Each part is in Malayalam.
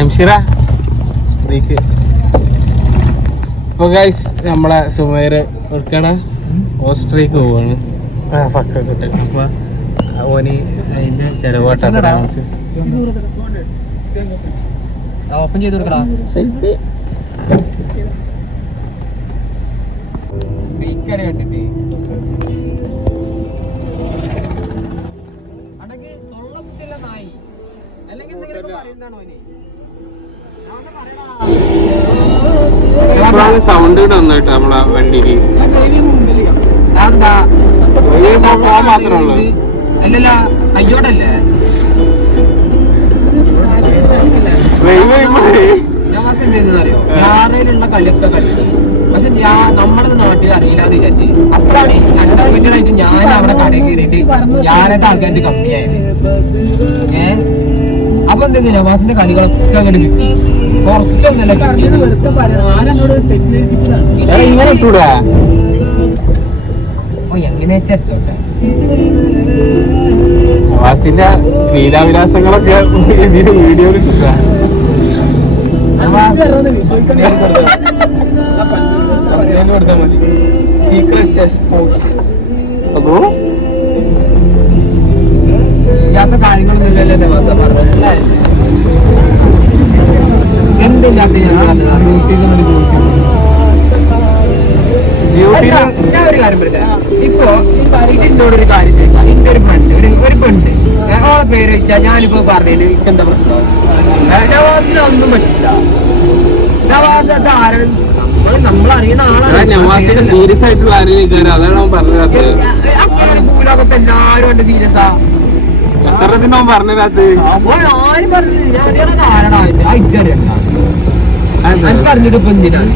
എംഷിറ ഇപ്പൊ ഗൈസ് നമ്മളെ സുമൈർ ഒടുക്കട ഓസ്ട്രേലിയക്ക് പോവാണ് ഫക്കൊക്കെ ഇട്ട്. അപ്പൊ ഓന് അതിന്റെ ചെലവാട്ടാണ് നമുക്ക് ഓപ്പൺ ചെയ്ത് കൊടുക്കടാ. കണ്ടിട്ട് നായി അല്ലെങ്കിൽ എന്തെങ്കിലും പറയുന്നതാണോ സൗണ്ട് നന്നായിട്ട് നമ്മളെ വണ്ടിയില് മാത്രമേ ഉള്ളൂ. അല്ലല്ല അയ്യോടല്ലേ അറിയോ ഞാറയിലുള്ള കളിയൊക്കെ കളിക്കും. പക്ഷെ നമ്മുടെ നാട്ടിൽ അറിയില്ലാന്ന് വിചാരിച്ചു. അപ്പോഴാണ് എന്റെ വീട്ടിലായിട്ട് ഞാൻ അവിടെ കടയിൽ കയറിയിട്ട് ഞാനൊക്കെ ആൾക്കാരുടെ കമ്മിയായത്. അപ്പൊ എന്താ നവാസിന്റെ കളികളൊക്കെ അങ്ങോട്ട് കിട്ടി. കുറച്ചൊന്നല്ല എങ്ങനെ വെച്ചെത്തോട്ടെ നവാസിന്റെ ലീലാവിലാസങ്ങളൊക്കെ ഇതിന് വീഡിയോയിൽ കിട്ടുക. ഇല്ലാത്ത കാര്യങ്ങളൊന്നും ഇല്ലല്ലേ പറഞ്ഞ എന്തില്ലാത്ത ഞാൻ ഒരു കാര്യം പറയാം. ഇപ്പൊ ഇതിനോടൊരു കാര്യം ചോദിക്കാം. എന്റെ ഒരു ഫ്രണ്ട് ഒരു പെണ്ണ് ഓളെ പേര് വെച്ചാൽ ഞാനിപ്പോ പറഞ്ഞതിന് എനിക്ക് എന്താ പ്രശ്നം? നവാസിന് ഒന്നും പറ്റില്ല. നവാസ് അത് ആരും നമ്മളറിയുന്ന ആളാണ്. സീരിയസ് ആയിട്ടുള്ള ആരെയും അതാണ് പറഞ്ഞത്. ഭൂലോകത്ത് എല്ലാരും ഉണ്ട് സീരിയസാ. എത്രത്തിനോ പറഞ്ഞത് ആരും പറഞ്ഞില്ല. ഞാൻ അറിയണത് ആരാണ് എനിക്ക് അറിഞ്ഞിട്ട് ഇപ്പൊ എന്തിനാണ്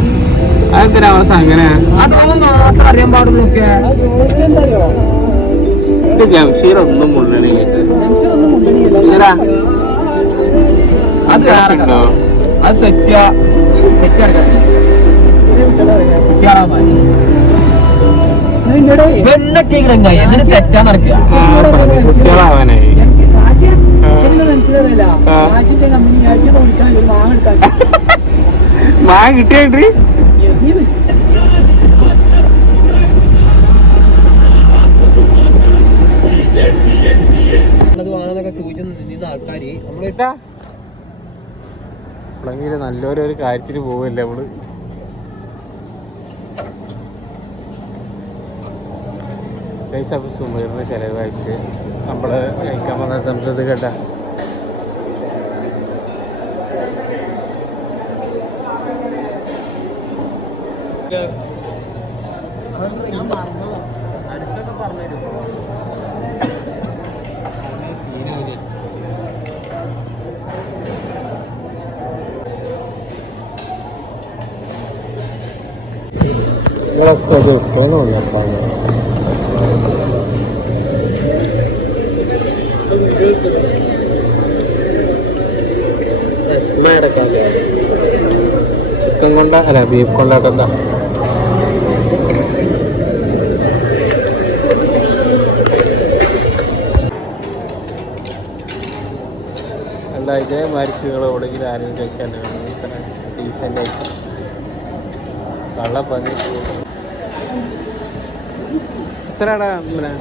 അതെന്തിനാ അവസ്ഥ അങ്ങനെ? അതൊന്നും മാത്രം അറിയാൻ പാടുള്ളൂ. ജംഷീറൊന്നും മുള്ളണില്ല. അത് അത് തെറ്റാ എങ്ങനെ തെറ്റാ നടക്കുക. കുട്ടികളാവാനായി മാ കിട്ടിയാണ്ടി ആൾക്കാര് നമ്മളെങ്കിൽ നല്ലൊരു കാര്യത്തിന് പോവല്ലേ നമ്മള്. പൈസ സുമീറിന് ചെലവായിട്ട് നമ്മള് കഴിക്കാൻ വന്ന സംശയത്ത് കേട്ടാ ഞാൻ മറന്നോ അടുത്തൊക്കെ പറഞ്ഞു. ഇങ്ങളൊക്കെ അത് എടുത്തോന്നുള്ളപ്പാണ്. ചിക്കൻ കൊണ്ട അല്ല ബീഫ് കൊണ്ടാട്ടണ്ട. അല്ല ഇതേമാതിരി നിങ്ങൾ എവിടെയെങ്കിലും ആരെങ്കിലും കഴിക്കാൻ ഡീസൻ്റ് ആയിട്ട് കള്ളപ്പന്നി എത്രയാടാ പിന്നെ